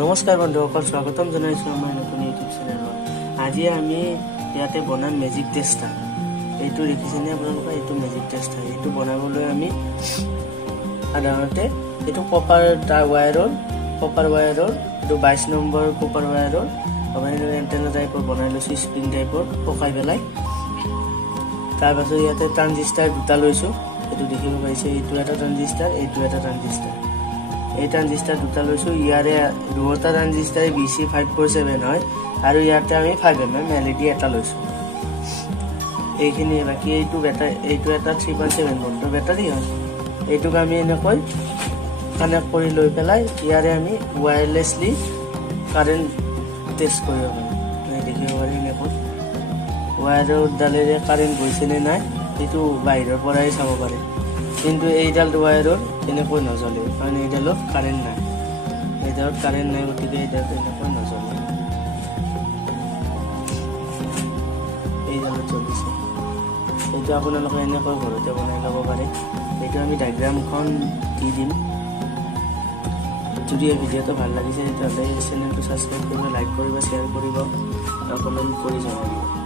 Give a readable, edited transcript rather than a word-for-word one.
নমস্কাৰ বন্ধুসকল, স্বাগতম জনাইছোঁ আমাৰ নতুন ইউটিউব চেনেলত। আজি আমি ইয়াতে বনাম মেজিক টেষ্টাৰ। এইটো দেখিছেনে আপোনালোকে? এইটো মেজিক টেষ্টাৰ। এইটো বনাবলৈ আমি সাধাৰণতে এইটো কপাৰ ৱায়াৰৰ এইটো 22 নম্বৰ কপাৰ ৱায়াৰৰ এণ্টেনা টাইপৰ বনাই লৈছোঁ, স্প্ৰিং টাইপৰ পকাই পেলাই। তাৰপাছত ইয়াতে ট্ৰানজিষ্টাৰ দুটা লৈছোঁ, এইটো দেখিব পাইছে। এইটো এটা ট্ৰানজিষ্টাৰ, এইটো এটা ট্ৰানজিষ্টাৰ। এই ট্ৰানজিষ্টাৰ দুটা লৈছোঁ। ইয়াৰে দুটা ট্ৰানজিষ্টাৰে BC547 হয় আৰু ইয়াতে আমি 5mm LED এটা লৈছোঁ। এইখিনি বাকী এইটো এটা 3.7 ভোল্টৰ বেটাৰী হয়। এইটোক আমি এনেকৈ কানেক্ট কৰি লৈ পেলাই ইয়াৰে আমি ৱায়াৰলেছলি কাৰেণ্ট টেষ্ট কৰিব পাৰিম। দেখিব পাৰি এনেকৈ ৱায়াৰৰ ডালেৰে কাৰেণ্ট গৈছেনে নাই সেইটো বাহিৰৰ পৰাই চাব পাৰে। কিন্তু এইডাল ৱায়াৰৰ এনেকৈ নজ্বলে, কাৰণ এইডালত কাৰেণ্ট নাই। গতিকে এইডালত এনেকৈ নজ্বলে। এইডালত জ্বলিছে। এইটো আপোনালোকে এনেকৈ ঘৰতে বনাই ল'ব পাৰে। এইটো আমি ডায়েগ্ৰামখন দি দিম। যদি এই ভিডিঅ'টো ভাল লাগিছে তেতিয়াহ'লে চেনেলটো ছাবস্ক্ৰাইব কৰিব, লাইক কৰিব, শ্বেয়াৰ কৰিব আৰু কমেণ্ট কৰি জনাব।